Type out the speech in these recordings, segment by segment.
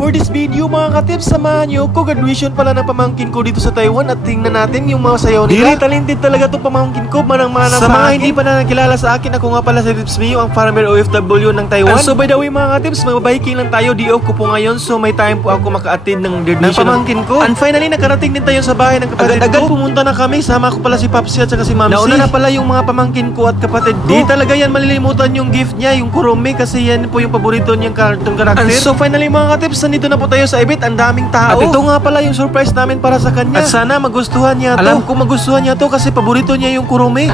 For this video mga katips, samahan nyo ko. Graduation pala ng pamangkin ko dito sa Taiwan at tingnan natin yung mga sayaw nila. Very talented talaga itong pamangkin ko. Manang-mana sa mga hindi pa na nakilala sa akin, ako nga pala si Tips Mio, ang farmer OFW ng Taiwan. And so by the way mga katips, mag-biking lang tayo. Di off ko po ngayon, so may time po ako maka-attend ng graduation ng pamangkin ko. And finally, nakarating din tayo sa bahay ng kapatid ko. Agad pumunta na kami. Sama ko pala si Papsi at saka si Mamsi. Nauna na pala yung mga pamangkin ko at kapatid ko. Di talaga yan malilimutan yung gift niya, yung Kuromi, kasi yan po yung paborito niyang cartoon character. And so finally mga katips, nandito na po tayo sa event. Ang daming tao. At ito nga pala yung surprise namin para sa kanya. At sana magustuhan niya to. Alam ko magustuhan niya to kasi paborito niya yung Kuromi.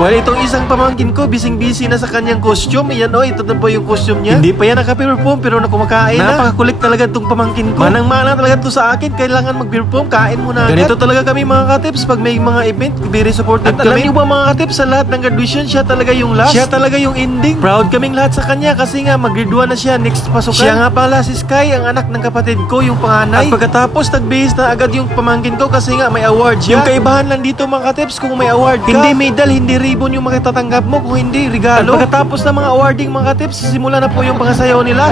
Well, itong isang pamangkin ko, bising-busy na sa kanyang costume. Ayan o, ito na po yung costume niya. Hindi pa yan naka-perform pero nakumakain na. Napakakulit talaga itong pamangkin ko. Manang-mana talaga ito sa akin. Kailangan mag-perform, kain muna agad. Ganito talaga kami mga katips pag may mga event. Very supportive kami. At alam niyo ba mga katips, sa lahat ng graduation, siya talaga yung last. Siya talaga yung ending. Proud kaming lahat sa kanya kasi nga mag-graduate na siya next pasukan. Siya nga pala si Sky, ang anak ng kapatid ko, yung panganay. At pagkatapos, nagbihis na agad yung pamangkin ko kasi nga may award siya. Yung kaibahan lang dito mga katips, kung may award ka, hindi medal, hindi ribbon yung makitatanggap mo, kung hindi regalo. At pagkatapos ng mga awarding mga tips, simula na po yung pangasayaw nila.